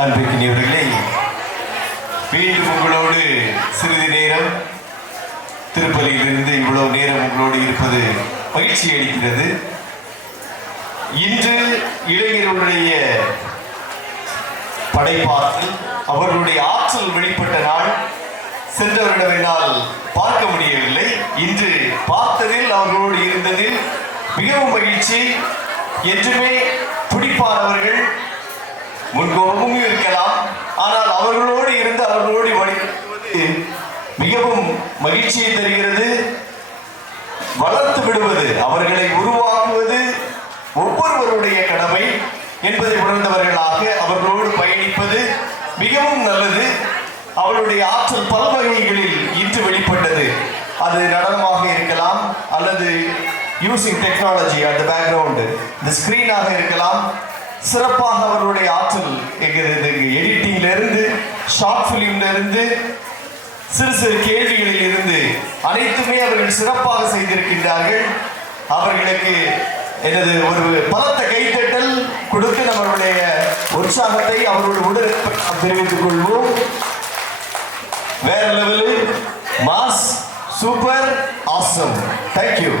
அன்பிற்கினியவர்களே, மீண்டும் உங்களோடு சிறிது நேரம் திருப்பலியிலிருந்து இவ்வளவு நேரம் உங்களோடு இருப்பது மகிழ்ச்சி அளிக்கிறது. இன்று இளைஞர்களுடைய படைப்பாற்றல், அவர்களுடைய ஆற்றல் வெளிப்பட்ட நாள். சென்றவரிடம் என்னால் பார்க்க முடியவில்லை. இன்று பார்த்ததில், அவர்களோடு இருந்ததில் மிகவும் மகிழ்ச்சி. என்றுமே துடிப்பானவர்கள், முன்கோபமும் இருக்கலாம், ஆனால் அவர்களோடு இருந்து அவர்களோடு வழிபடுவது மிகவும் மகிழ்ச்சியை தருகிறது. வளர்த்து விடுவது, அவர்களை உருவாக்குவது ஒவ்வொருவருடைய கடமை என்பதை உணர்ந்தவர்களாக அவர்களோடு பயணிப்பது மிகவும் நல்லது. அவருடைய ஆற்றல் பல வகைகளில் இன்று வெளிப்பட்டது. அது நடனமாக இருக்கலாம், அல்லது using technology at the background, இந்த ஸ்கிரீனாக இருக்கலாம். சிறப்பாக அவர்களுடைய ஆற்றல் எடிட்டிங்ல இருந்து, ஷார்ட் பிலிம்ல இருந்து, சிறு சிறு கேள்விகளில் இருந்து அனைத்துமே அவர்கள் சிறப்பாக செய்திருக்கின்றார்கள். அவர்களுக்கு எனது ஒரு பலத்த கைத்தட்டல் கொடுத்து நம்மளுடைய உற்சாகத்தை அவர்களுடைய உடல் தெரிவித்துக் கொள்வோம். வேற லெவலில் மாஸ், சூப்பர், ஆசம். தேங்க்யூ.